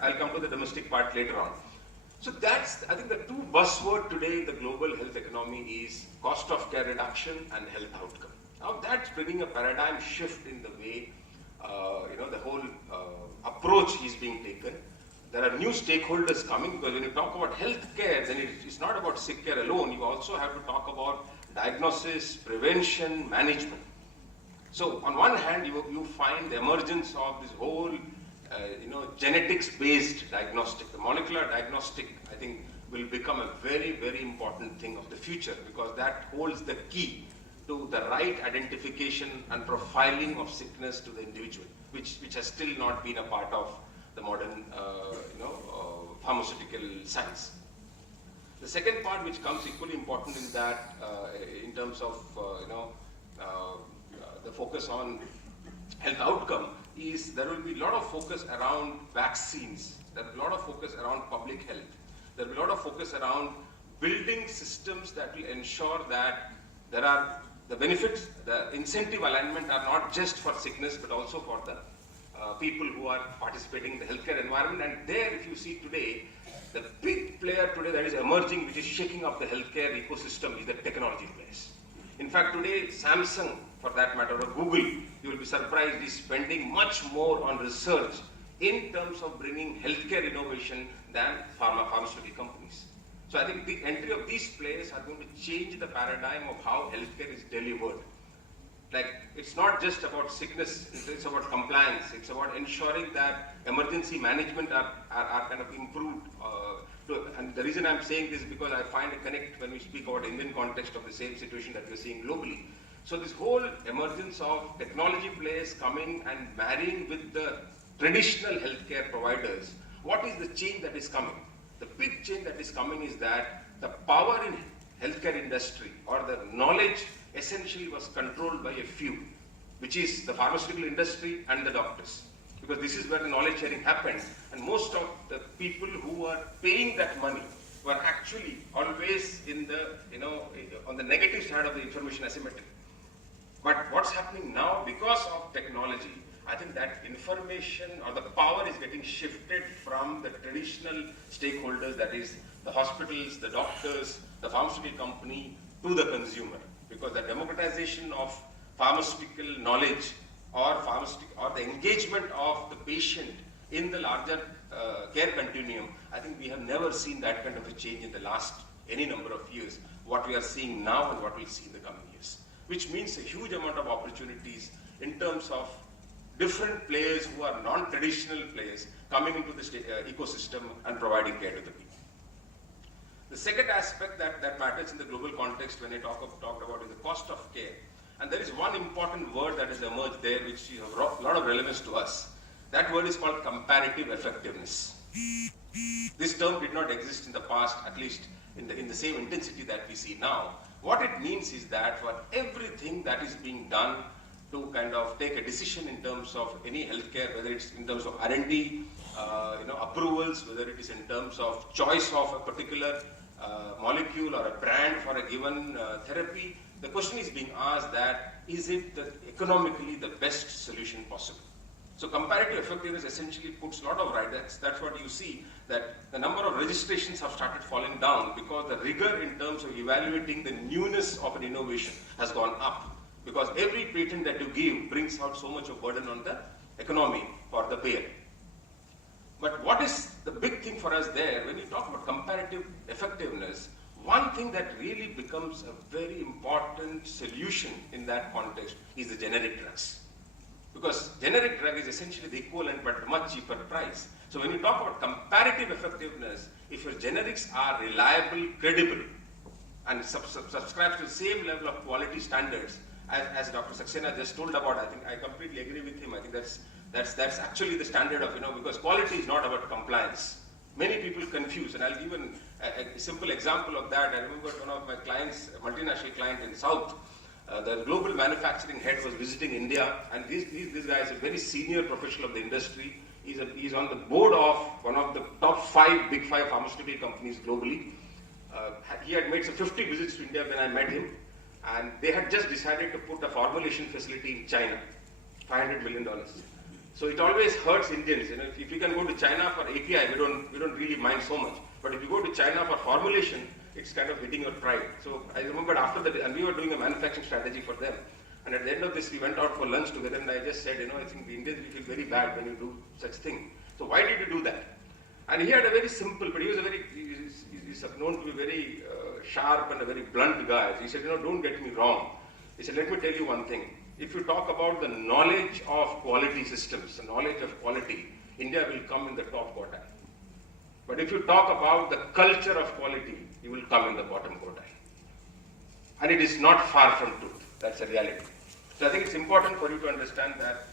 I'll come to the domestic part later on. So that's, I think the two buzzwords today in the global health economy is cost of care reduction and health outcome. Now that's bringing a paradigm shift in the way, the whole approach is being taken. There are new stakeholders coming, because when you talk about healthcare, then it's not about sick care alone. You also have to talk about diagnosis, prevention, management. So on one hand, you find the emergence of this whole, genetics-based diagnostic. The molecular diagnostic, I think, will become a very, very important thing of the future, because that holds the key to the right identification and profiling of sickness to the individual, which has still not been a part of the modern, pharmaceutical science. The second part, which comes equally important in that, in terms of, the focus on health outcome, is there will be a lot of focus around vaccines. There will be a lot of focus around public health. There will be a lot of focus around building systems that will ensure that there are the benefits, the incentive alignment are not just for sickness, but also for the people who are participating in the healthcare environment. And there, if you see today, the big player today that is emerging, which is shaking up the healthcare ecosystem, is the technology players. In fact, today, Samsung, for that matter, or Google, you will be surprised, is spending much more on research in terms of bringing healthcare innovation than pharmaceutical companies. So I think the entry of these players are going to change the paradigm of how healthcare is delivered. Like, it's not just about sickness, it's about compliance, it's about ensuring that emergency management are kind of improved. And the reason I'm saying this is because I find a connect when we speak about Indian context of the same situation that we're seeing globally. So this whole emergence of technology players coming and marrying with the traditional healthcare providers, what is the change that is coming? The big change that is coming is that the power in healthcare industry, or the knowledge, essentially was controlled by a few, which is the pharmaceutical industry and the doctors. Because this is where the knowledge sharing happened, and most of the people who are paying that money were actually always in the, on the negative side of the information asymmetry. But what's happening now, because of technology, I think that information or the power is getting shifted from the traditional stakeholders, that is the hospitals, the doctors, the pharmaceutical company, to the consumer. Because the democratization of pharmaceutical knowledge or the engagement of the patient in the larger care continuum, I think we have never seen that kind of a change in the last any number of years, what we are seeing now and what we'll see in the coming years. Which means a huge amount of opportunities in terms of different players who are non-traditional players coming into the ecosystem and providing care to the people. The second aspect that matters in the global context when I talked about is the cost of care. And there is one important word that has emerged there which has a lot of relevance to us. That word is called comparative effectiveness. This term did not exist in the past, at least in the same intensity that we see now. What it means is that for everything that is being done to kind of take a decision in terms of any healthcare, whether it's in terms of R&D, approvals, whether it is in terms of choice of a particular molecule or a brand for a given therapy, the question is being asked that, is it economically the best solution possible? So comparative effectiveness essentially puts a lot of right. That's what you see, that the number of registrations have started falling down because the rigor in terms of evaluating the newness of an innovation has gone up. Because every patent that you give brings out so much of burden on the economy for the payer. But what is the big thing for us there, when you talk about comparative effectiveness, one thing that really becomes a very important solution in that context is the generic drugs. Because generic drug is essentially the equivalent but much cheaper price. So when you talk about comparative effectiveness, if your generics are reliable, credible, and subscribes to the same level of quality standards as Dr. Saxena just told about, I think I completely agree with him. I think that's actually the standard of, because quality is not about compliance. Many people confuse, and I'll give a simple example of that. I remember one of my clients, a multinational client in South, the global manufacturing head was visiting India, and this guy is a very senior professional of the industry. He's on the board of one of the top 5 big 5 pharmaceutical companies globally. He had made some 50 visits to India when I met him, and they had just decided to put a formulation facility in China, $500 million. So it always hurts Indians. If you can go to China for API, we don't really mind so much. But if you go to China for formulation, it's kind of hitting your pride. So I remember after that, and we were doing a manufacturing strategy for them. And at the end of this, we went out for lunch together, and I just said, I think the Indians will feel very bad when you do such thing. So why did you do that? And he had a very simple, but he's known to be very sharp and a very blunt guy. So he said, don't get me wrong. He said, let me tell you one thing. If you talk about the knowledge of quality systems, the knowledge of quality, India will come in the top quartile. But if you talk about the culture of quality, you will come in the bottom quartile. And it is not far from truth. That's a reality. So I think it's important for you to understand that,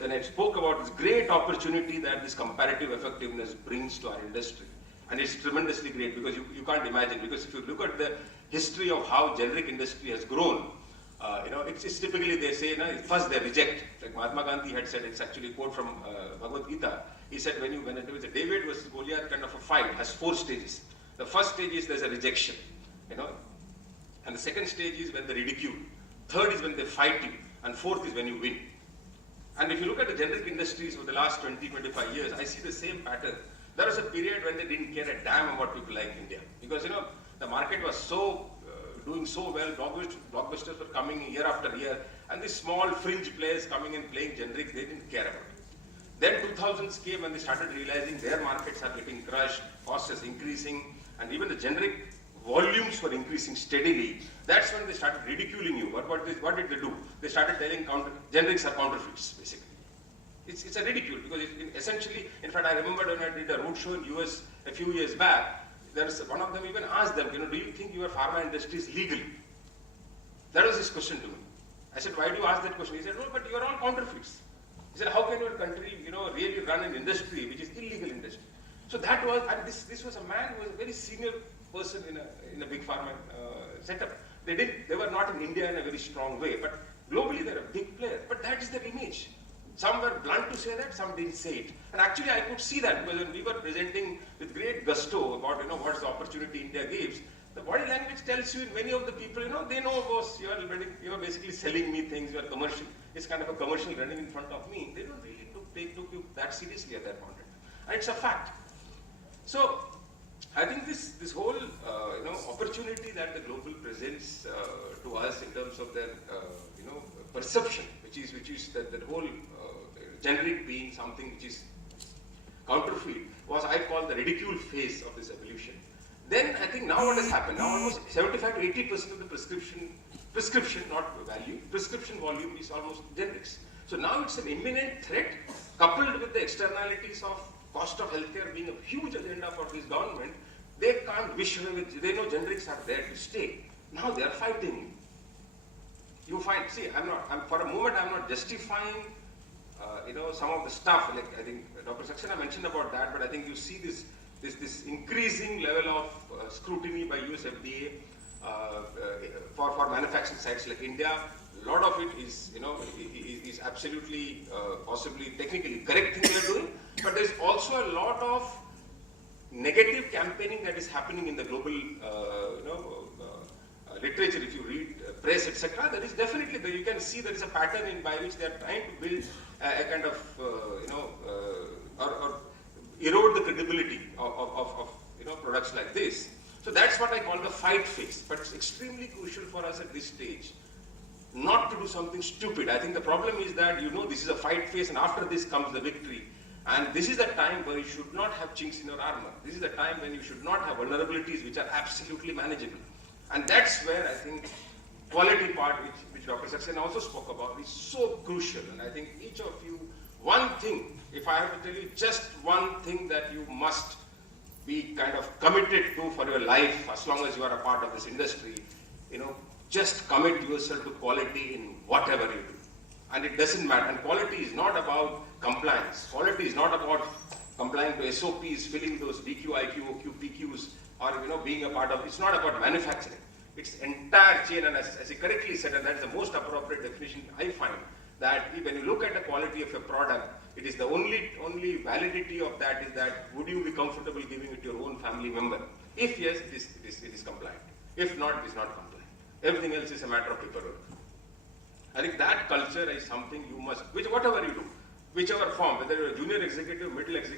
when I spoke about this great opportunity that this comparative effectiveness brings to our industry, and it's tremendously great because you can't imagine, because if you look at the history of how generic industry has grown, it's typically they say, first they reject. Like Mahatma Gandhi had said, it's actually a quote from Bhagavad Gita. He said, when there was a David versus Goliath kind of a fight, it has 4 stages. The first stage is there's a rejection, and the second stage is when they ridicule. Third is when they fight you, and fourth is when you win. And if you look at the generic industries over the last 20-25 years, I see the same pattern. There was a period when they didn't care a damn about people like India, because the market was doing so well. Blockbusters were coming year after year, and these small fringe players coming and playing generics, they didn't care about it. Then 2000s came and they started realizing their markets are getting crushed, costs is increasing, and even the generic volumes were increasing steadily. That's when they started ridiculing you. What did they do? They started telling generics are counterfeits, basically. It's a ridicule, because essentially, in fact, I remember when I did a roadshow in US a few years back, one of them even asked them, do you think your pharma industry is legal? That was his question to me. I said, why do you ask that question? He said, but you are all counterfeits. He said, how can your country, really run an industry which is illegal industry? So that was, and this was a man who was a very senior person in a big pharma setup. They were not in India in a very strong way, but globally they're a big player. But that is their image. Some were blunt to say that, some didn't say it. And actually I could see that, because when we were presenting with great gusto about what's the opportunity India gives, the body language tells you, many of the people, they know, boss, you are basically selling me things, you are commercial. It's kind of a commercial running in front of me. They don't really took you that seriously at that point. And it's a fact. So I think this whole opportunity that the global presents to us in terms of their perception, which is that whole generic being something which is counterfeit, was I call the ridicule phase of this evolution. Then I think now what has happened? Now almost 75 to 80% of the prescription, not value, prescription volume is almost generics. So now it's an imminent threat, coupled with the externalities of cost of healthcare being a huge agenda for this government. They can't wish away with, they know generics are there to stay. Now they are fighting. You find, see, for a moment I'm not justifying, some of the stuff, like I think Dr. Saxena mentioned about that, but I think you see this increasing level of scrutiny by US FDA for manufacturing sites like India. A lot of it is, is absolutely, possibly technically correct thing we are doing, but there's also a lot of negative campaigning that is happening in the global, literature. If you read press, etc., there is definitely, you can see there is a pattern by which they are trying to build a kind of, or erode the credibility of products like this. So that's what I call the fight phase. But it's extremely crucial for us at this stage not to do something stupid. I think the problem is that this is a fight phase, and after this comes the victory. And this is the time where you should not have chinks in your armor. This is the time when you should not have vulnerabilities which are absolutely manageable. And that's where I think quality part, which Dr. Saxena also spoke about, is so crucial. And I think each of you, one thing, if I have to tell you just one thing that you must be kind of committed to for your life, as long as you are a part of this industry, just commit yourself to quality in whatever you do. And it doesn't matter. And quality is not about compliance. Quality is not about complying to SOPs, filling those DQ, IQ, OQ, PQs, or being a part of. It's not about manufacturing. It's entire chain. And as you correctly said, and that is the most appropriate definition I find, that when you look at the quality of a product, it is the only validity of that is that would you be comfortable giving it to your own family member? If yes, it is compliant. If not, it is not compliant. Everything else is a matter of paperwork. I think that culture is something you must, whatever you do, whichever form, whether you're a junior executive, middle executive,